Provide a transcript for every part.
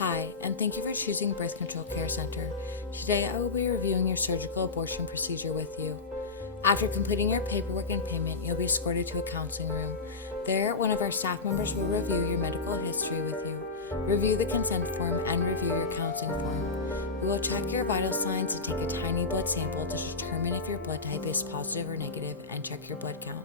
Hi, and thank you for choosing Birth Control Care Center. Today I will be reviewing your surgical abortion procedure with you. After completing your paperwork and payment, you'll be escorted to a counseling room. There, one of our staff members will review your medical history with you, review the consent form, and review your counseling form. We will check your vital signs and take a tiny blood sample to determine if your blood type is positive or negative and check your blood count.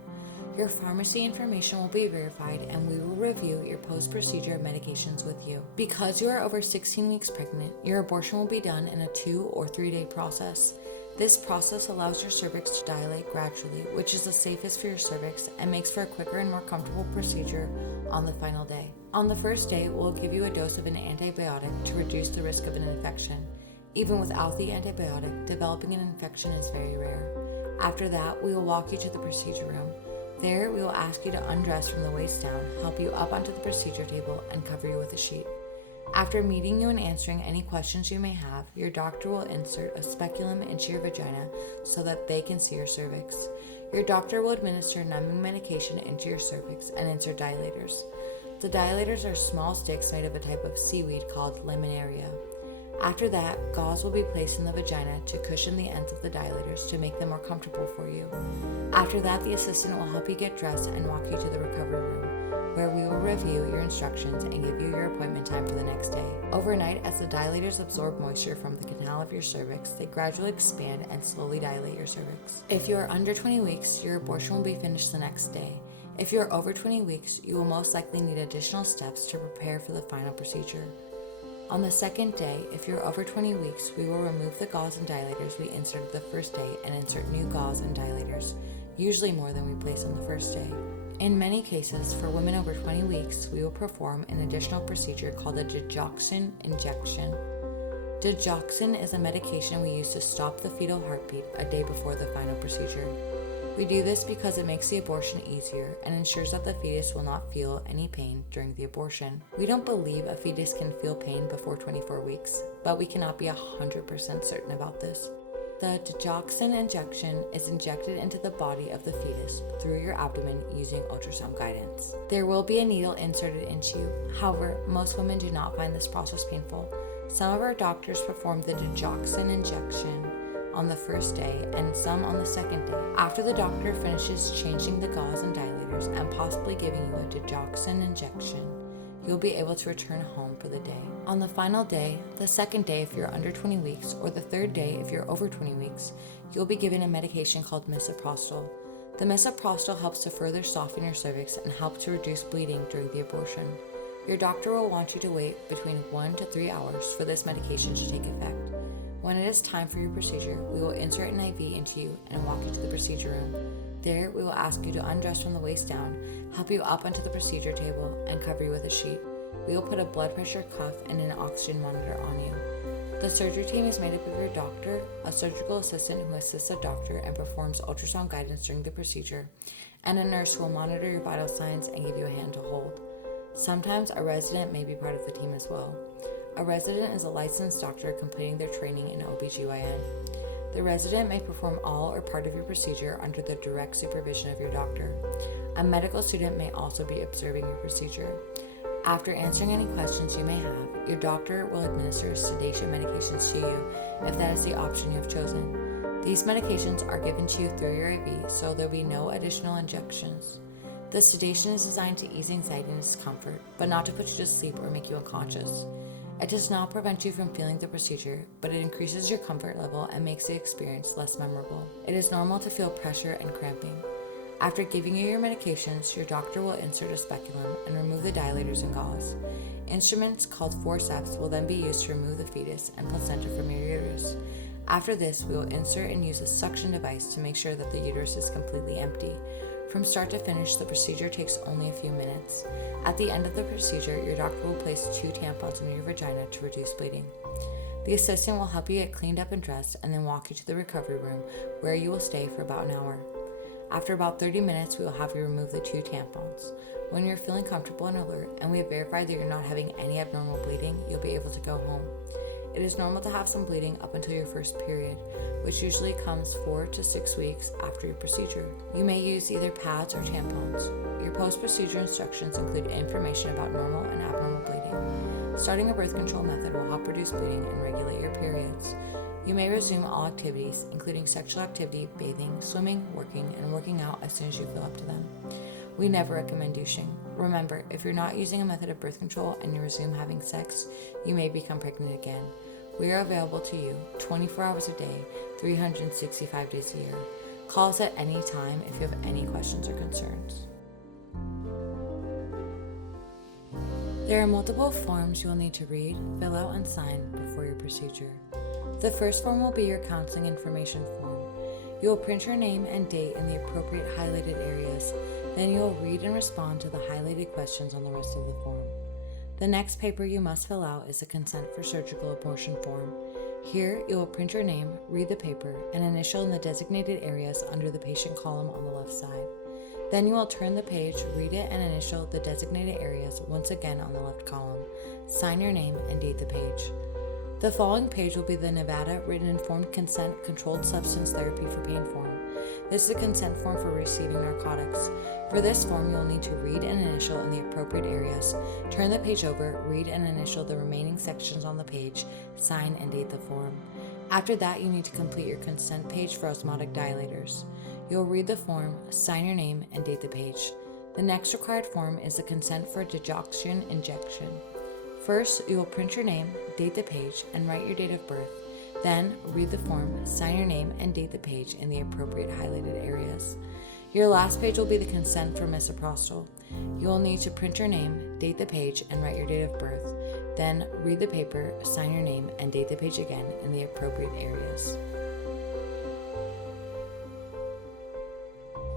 Your pharmacy information will be verified, and we will review your post-procedure medications with you. Because you are over 16 weeks pregnant, your abortion will be done in a 2 or 3 day process. This process allows your cervix to dilate gradually, which is the safest for your cervix and makes for a quicker and more comfortable procedure on the final day. On the first day, we'll give you a dose of an antibiotic to reduce the risk of an infection. Even without the antibiotic, developing an infection is very rare. After that, we will walk you to the procedure room. There, we will ask you to undress from the waist down, help you up onto the procedure table, and cover you with a sheet. After meeting you and answering any questions you may have, your doctor will insert a speculum into your vagina so that they can see your cervix. Your doctor will administer numbing medication into your cervix and insert dilators. The dilators are small sticks made of a type of seaweed called Laminaria. After that, gauze will be placed in the vagina to cushion the ends of the dilators to make them more comfortable for you. After that, the assistant will help you get dressed and walk you to the recovery room, where we will review your instructions and give you your appointment time for the next day. Overnight, as the dilators absorb moisture from the canal of your cervix, they gradually expand and slowly dilate your cervix. If you are under 20 weeks, your abortion will be finished the next day. If you are over 20 weeks, you will most likely need additional steps to prepare for the final procedure. On the second day, if you're over 20 weeks, we will remove the gauze and dilators we inserted the first day and insert new gauze and dilators, usually more than we place on the first day. In many cases, for women over 20 weeks, we will perform an additional procedure called a digoxin injection. Digoxin is a medication we use to stop the fetal heartbeat a day before the final procedure. We do this because it makes the abortion easier and ensures that the fetus will not feel any pain during the abortion. We don't believe a fetus can feel pain before 24 weeks, but we cannot be 100% certain about this. The digoxin injection is injected into the body of the fetus through your abdomen using ultrasound guidance. There will be a needle inserted into you. However, most women do not find this process painful. Some of our doctors perform the digoxin injection on the first day and some on the second day. After the doctor finishes changing the gauze and dilators and possibly giving you a digoxin injection, you'll be able to return home for the day. On the final day, the second day if you're under 20 weeks, or the third day if you're over 20 weeks, you'll be given a medication called misoprostol. The misoprostol helps to further soften your cervix and help to reduce bleeding during the abortion. Your doctor will want you to wait between 1 to 3 hours for this medication to take effect. When it is time for your procedure, we will insert an IV into you and walk you to the procedure room. There, we will ask you to undress from the waist down, help you up onto the procedure table, and cover you with a sheet. We will put a blood pressure cuff and an oxygen monitor on you. The surgery team is made up of your doctor, a surgical assistant who assists the doctor and performs ultrasound guidance during the procedure, and a nurse who will monitor your vital signs and give you a hand to hold. Sometimes a resident may be part of the team as well. A resident is a licensed doctor completing their training in OBGYN. The resident may perform all or part of your procedure under the direct supervision of your doctor. A medical student may also be observing your procedure. After answering any questions you may have, your doctor will administer sedation medications to you if that is the option you have chosen. These medications are given to you through your IV, so there will be no additional injections. The sedation is designed to ease anxiety and discomfort, but not to put you to sleep or make you unconscious. It does not prevent you from feeling the procedure, but it increases your comfort level and makes the experience less memorable. It is normal to feel pressure and cramping. After giving you your medications, your doctor will insert a speculum and remove the dilators and gauze. Instruments called forceps will then be used to remove the fetus and placenta from your uterus. After this, we will insert and use a suction device to make sure that the uterus is completely empty. From start to finish, the procedure takes only a few minutes. At the end of the procedure, your doctor will place 2 tampons in your vagina to reduce bleeding. The assistant will help you get cleaned up and dressed and then walk you to the recovery room, where you will stay for about an hour. After about 30 minutes, we will have you remove the 2 tampons. When you're feeling comfortable and alert, and we have verified that you're not having any abnormal bleeding, you'll be able to go home. It is normal to have some bleeding up until your first period, which usually comes 4 to 6 weeks after your procedure. You may use either pads or tampons. Your post-procedure instructions include information about normal and abnormal bleeding. Starting a birth control method will help reduce bleeding and regulate your periods. You may resume all activities, including sexual activity, bathing, swimming, working, and working out as soon as you feel up to them. We never recommend douching. Remember, if you're not using a method of birth control and you resume having sex, you may become pregnant again. We are available to you 24 hours a day, 365 days a year. Call us at any time if you have any questions or concerns. There are multiple forms you will need to read, fill out, and sign before your procedure. The first form will be your counseling information form. You will print your name and date in the appropriate highlighted areas. Then you will read and respond to the highlighted questions on the rest of the form. The next paper you must fill out is the consent for surgical abortion form. Here, you will print your name, read the paper, and initial in the designated areas under the patient column on the left side. Then you will turn the page, read it, and initial the designated areas once again on the left column. Sign your name and date the page. The following page will be the Nevada Written Informed Consent Controlled Substance Therapy for Pain form. This is a consent form for receiving narcotics. For this form, you will need to read and initial in the appropriate areas, turn the page over, read and initial the remaining sections on the page, sign and date the form. After that, you need to complete your consent page for osmotic dilators. You will read the form, sign your name, and date the page. The next required form is the consent for digoxin injection. First, you will print your name, date the page, and write your date of birth. Then, read the form, sign your name, and date the page in the appropriate highlighted areas. Your last page will be the consent for misoprostol. You will need to print your name, date the page, and write your date of birth. Then, read the paper, sign your name, and date the page again in the appropriate areas.